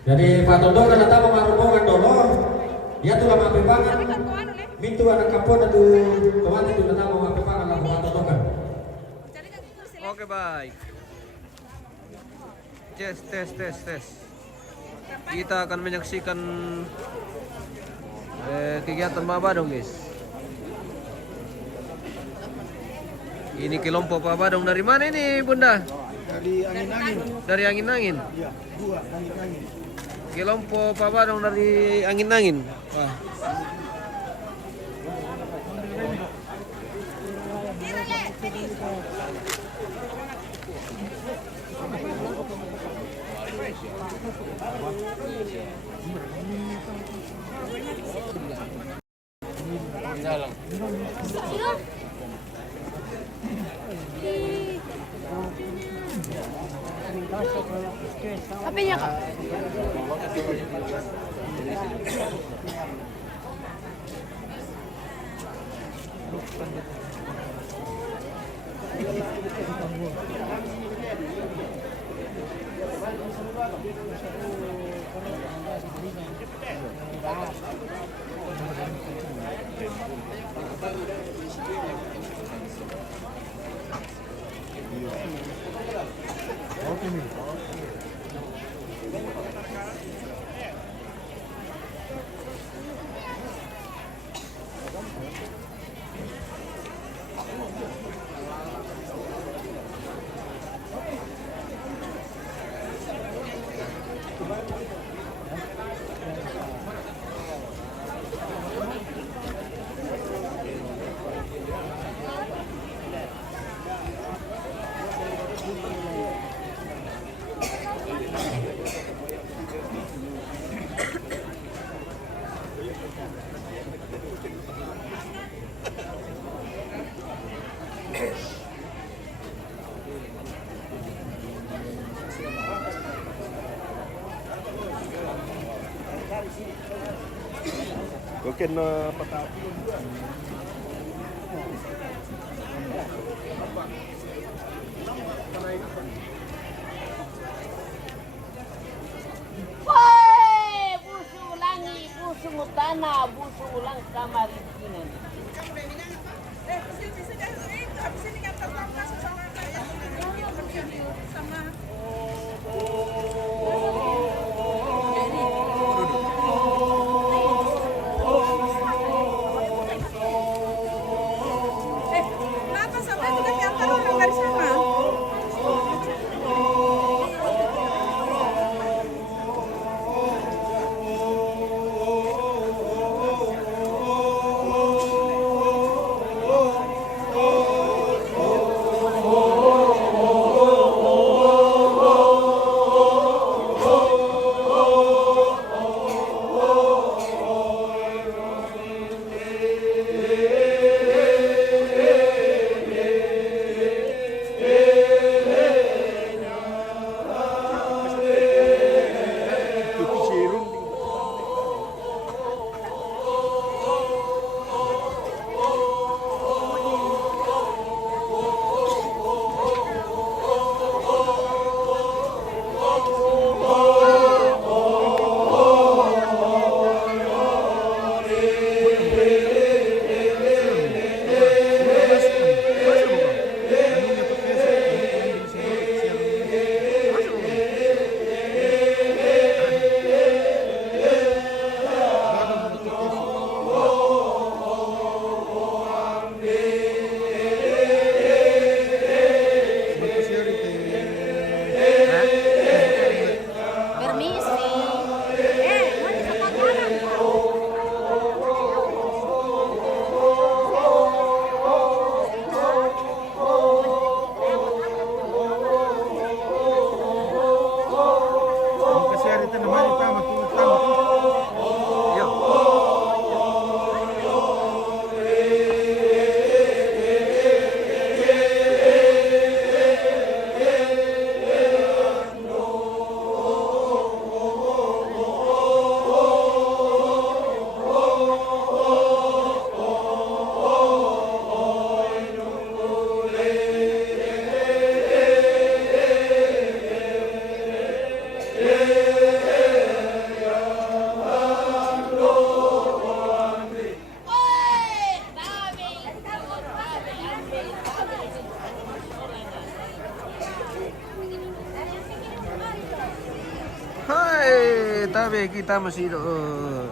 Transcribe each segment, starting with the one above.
Jadi Pak Toto kan datang memarubungan dulu. Ya tuh lama pepangan. Mintu anak kapon itu kemana itu datang mau pepangan lah Pak Toto kan. Oke baik. Tes. Kita akan menyaksikan kegiatan Mabadong guys. Ini kelompok Mabadong dari mana ini Bunda? Dari angin-angin. Dari angin-angin. Iya, dua angin-angin. Kelompok Mabadong dari angin-angin. Wah. HP-nya Kak. Oke, peta. Woi, busu ulangi, busu mutana, busu ulang kamar ini. Kenapa sampai sudah diantar orang dari sana? Hai, tapi kita masih doon.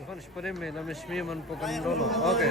Johannes Pademme, namens Mieman Pokandolo. Oke.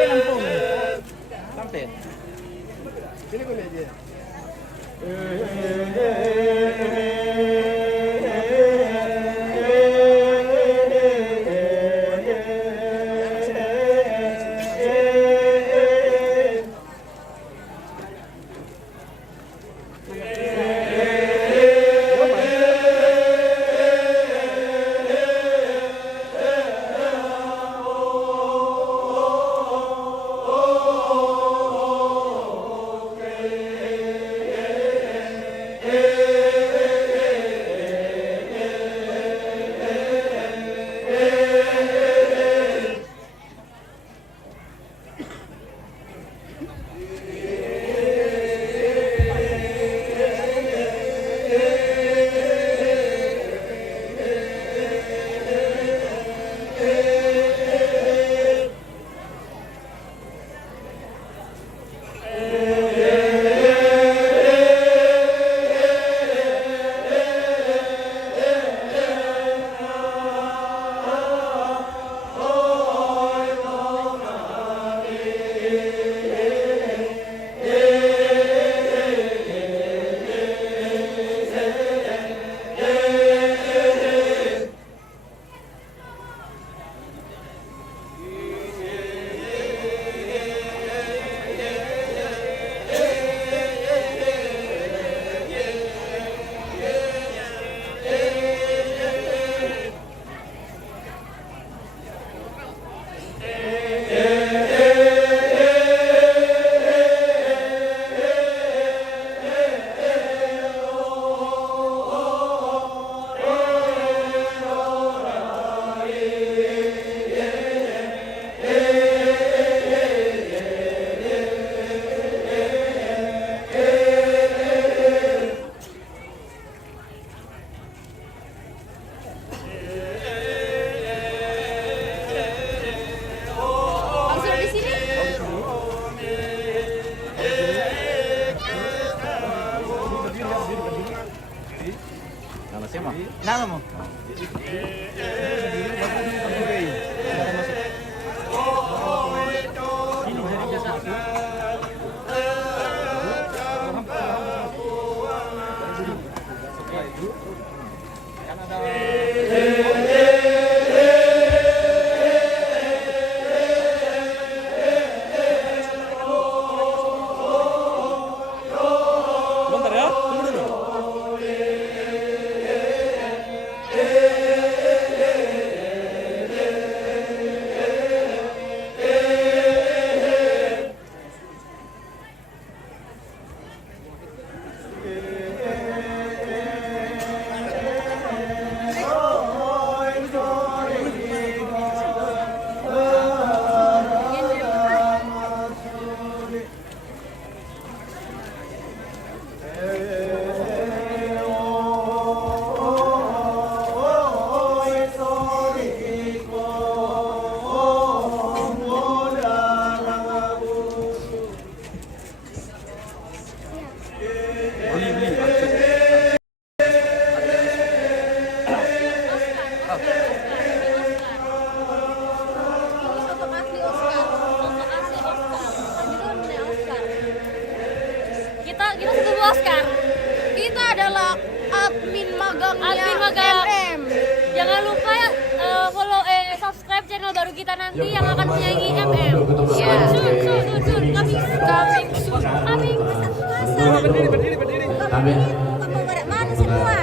Sampai Lampung. Sampai. Sini boleh aja. Langsung di sini. Nama siapa? Nama mo? Bentar ya, tunggu dulu. Kita sebelum Oscar. Kita adalah admin magangnya MM. Jangan lupa follow subscribe channel baru kita nanti yang akan menyaingi MM. Ya. Soon. Kami Kami. mana semua?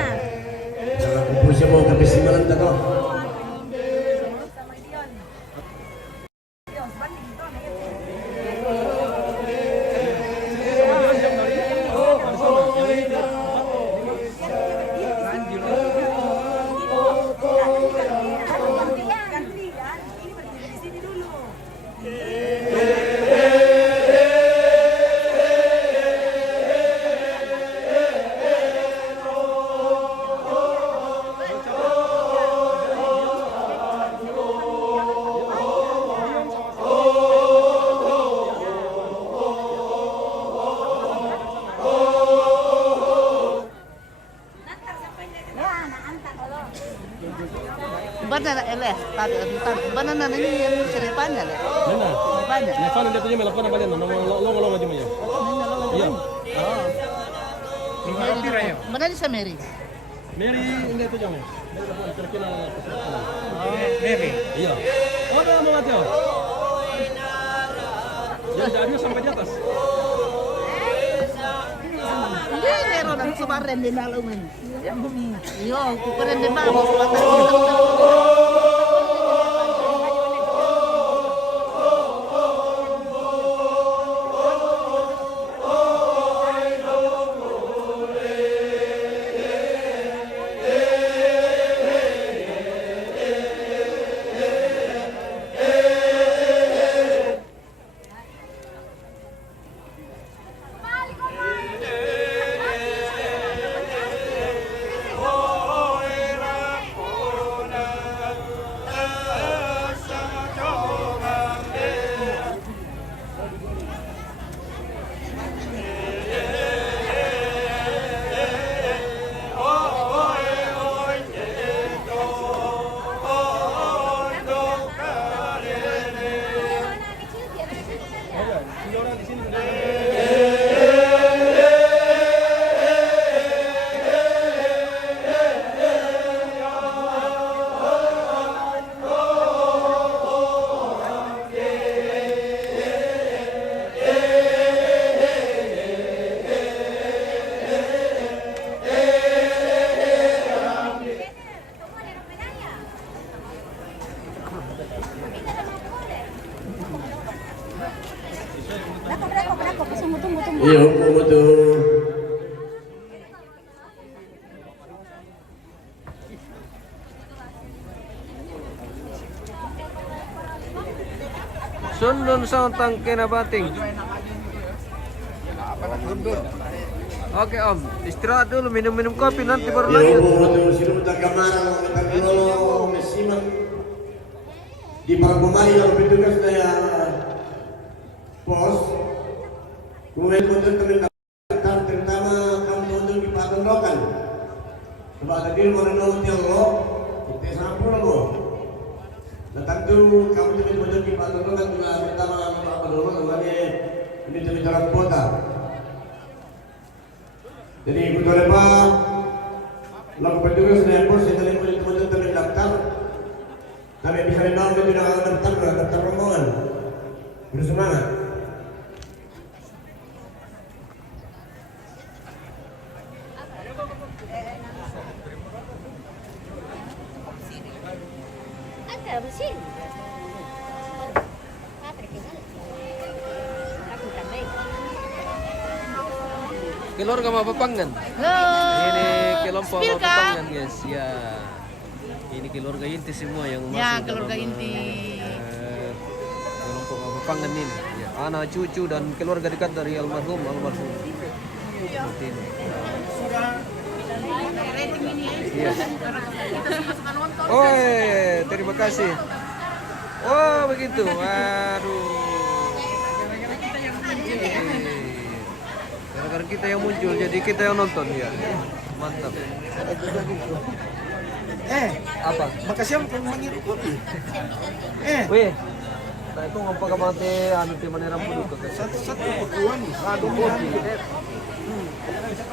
Kumpul semua ke festival tako. Banana LS, tadi banana ini yang ceritanya. Mana? banyak. Ya, kan dia tuh melakukan apa dia? Long aja mah ya. Iya. Mana di Mary? Mary ini tuh jangan. Kira-kira. Mary. Iya. Oh, ada mau mati. Ya, jadi sampai di atas. Hindi, meron ang sumaren din nalumin. Yo, kukurin din ba? Iya, mau tuh. Sundun sa tangke na bating. Oke Om, istirahat dulu, minum-minum kopi nanti baru lanjut. Di Parabomari yang bertugas saya pos, kemudian teman-teman datang terutama kamu untuk di Patondokan. Sebab tadi mau nongol lo, kita sampur lo. Dan tentu kamu teman-teman di Patondokan juga pertama apa dulu namanya ini teman-teman kota. Jadi ikut oleh Pak, lalu bertugas saya pos, saya kalian teman-teman daftar. Kami bisa membawa ke daftar rombongan. Bersemangat. Ada mesin. Keluarga Mapapangan. Ini kelompok Mapapangan guys. Ya. Ini keluarga inti semua yang masuk. Ya, keluarga inti. Kelompok Mapapangan ini. Ya, anak, cucu dan keluarga dekat dari almarhum. Seperti ini. Iya. Oh, terima kasih. Oh, begitu. Waduh. Gara-gara kita yang muncul, jadi kita yang nonton ya. Mantap. Apa? Makasih om mengirim kopi. Weh. Nah itu ngomong apa teh anu teh maneram puluh tuh. Satu kopian. Aduh kopi.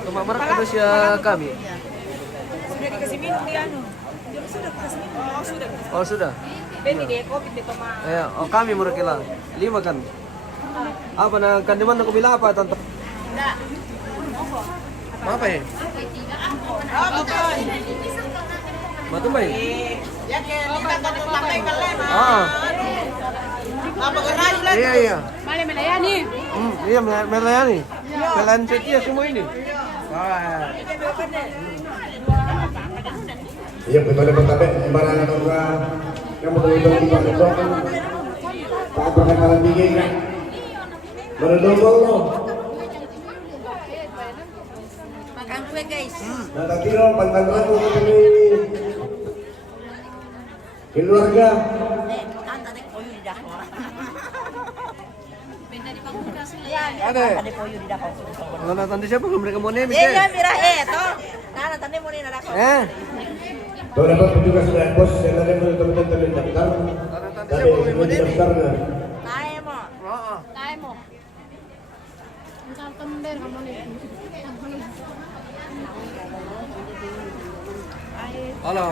Cuma mereka ya kami. Sudah dikasih minum di anu. Sudah dikasih minum. Oh, sudah. Oh sudah. Beni deh kopi di tomat. Ya, oh kami mereka 5 kan. Apa nah kan di mana kopi apa tante? Enggak. Apa ya? Oh, betul. Batu baik. Ya ke kita tadi pakai kalian. Ah. Apa gerai lagi? Iya. Male melayani. Iya melayani. Melayani setia semua ini. Wah. Iya, betul betul barangan orang kamu tuh di Patondokan. Tak perkara tinggi kan. Berdobol lo. Makan kue guys. Nah, tadi lo pantang lagu ini keluarga. Ada. Nana tante siapa mereka mau nemi? Iya, mira toh. Nana tadi mau nina dako. Tuh dapat petugas dari pos yang ada teman-teman daftar. Tapi daftar nggak? Tae mo. Halo.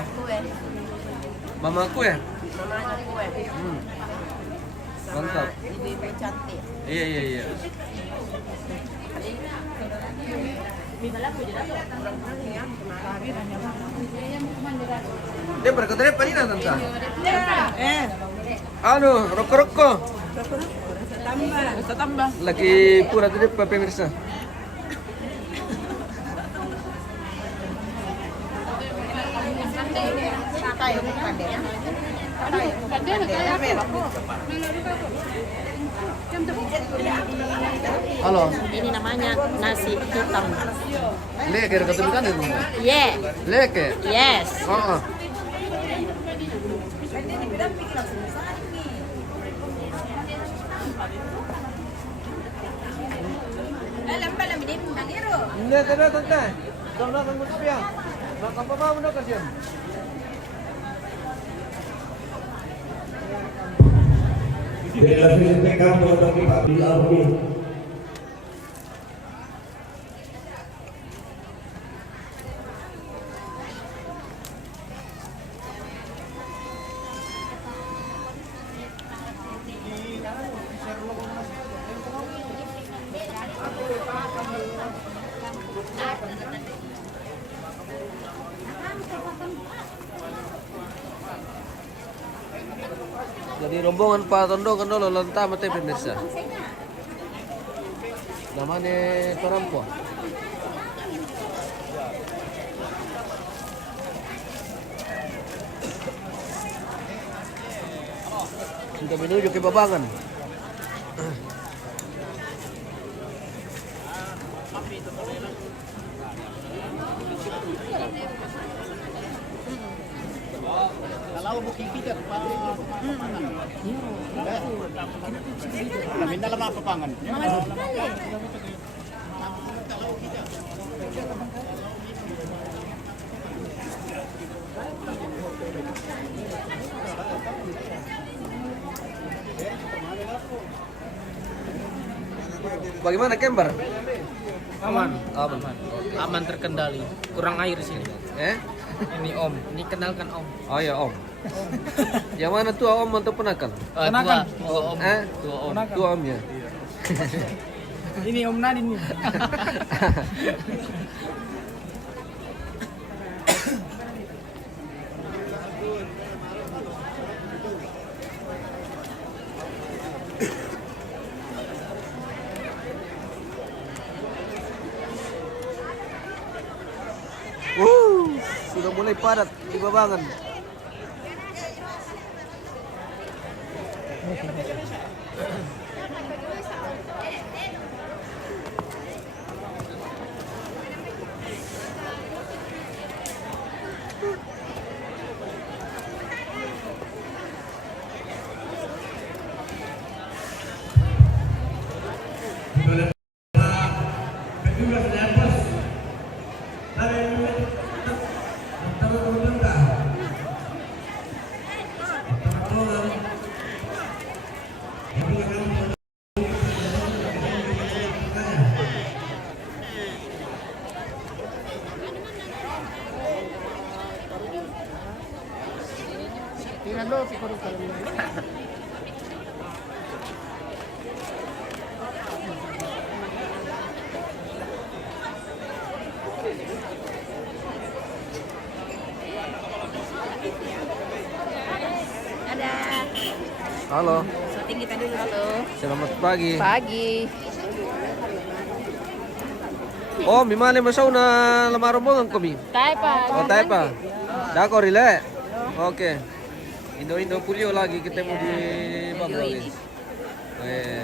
Mamaku ya? Namanya kue. Mantap. Ibu-ibu cantik. Iya. Dia berkata apa nih tante? Anu, rokok. Tambah. Lagi pura tadi pemirsa. Halo. Ini namanya nasi hitam. Leke dekat kan itu. Yeah. Leke. Yes. Oh. Hindi, kada tante. Dong na kang guspiya. Makapapa mo na kasi. Bila mereka potong di Pak Bila Bumi. Jadi rombongan Pak Tondo kan dulu lontar mati pemirsa. Namanya Torampo. Sudah menuju ke Babangan. Kalau bukit kita Kami dalam apa pangan? Bagaimana Kembar? Aman. Aman. Aman terkendali. Kurang air di sini. Ini Om. Ini kenalkan Om. Oh ya Om. Yang mana tua Om atau ponakan? Tua Om. Tua Om. Tua Om ya. Ini Om Nadine nih. Sudah mulai padat di Babangan. Halo. Syuting kita dulu. Halo. Selamat pagi. Pagi. Oh, mimane masaw na lamang rombongan ko mi. Tayo pa. Oh, tayo pa. Dako rile. Oke. Indo Pulio lagi ketemu di Bangladesh.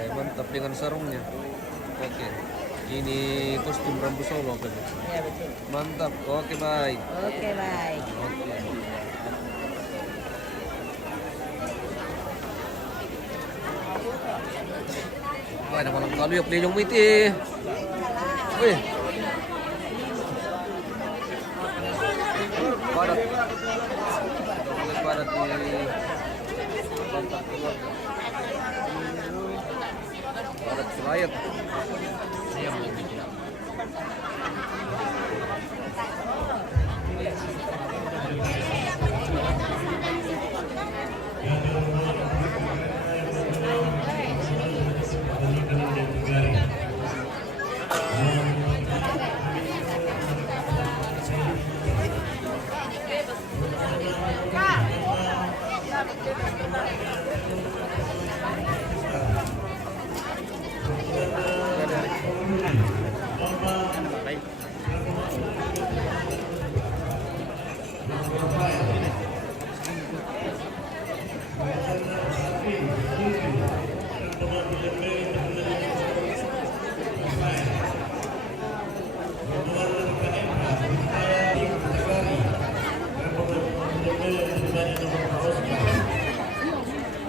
Mantap dengan sarungnya. Oke. Ini kostum Rambu Solo kan. Ya betul. Mantap. Oke, baik. Oke baik. Oke. Wah, ada malam kali ya pelejong miti. Wih. Padat. Padat di padat selayat. Siap.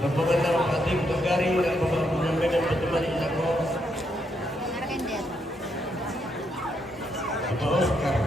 Pembangunan Patim Tegari dan pembangunan Medan Pertemuan Inako. Bapak Oscar